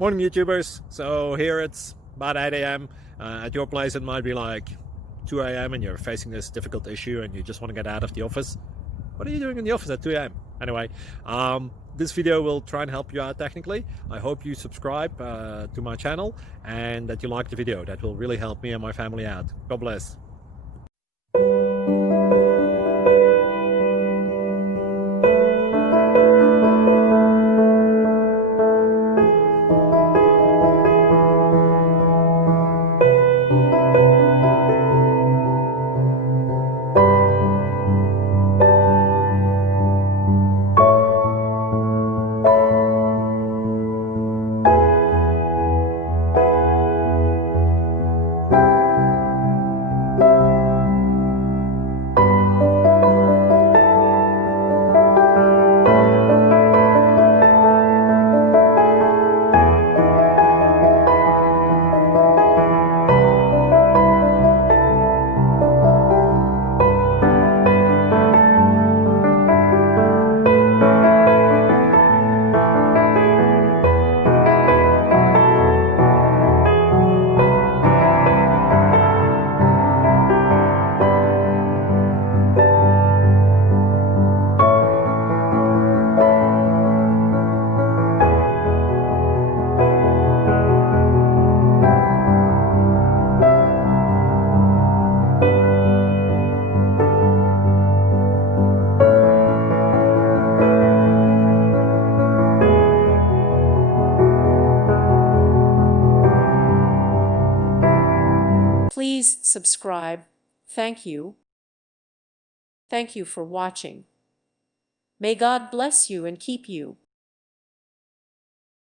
Morning YouTubers. So here it's about 8 a.m. At your place it might be like 2 a.m. and you're facing this difficult issue and you just want to get out of the office. What are you doing in the office at 2 a.m.? Anyway, this video will try and help you out technically. I hope you subscribe to my channel and that you like the video. That will really help me and my family out. God bless. Please subscribe. Thank you. Thank you for watching. May God bless you and keep you.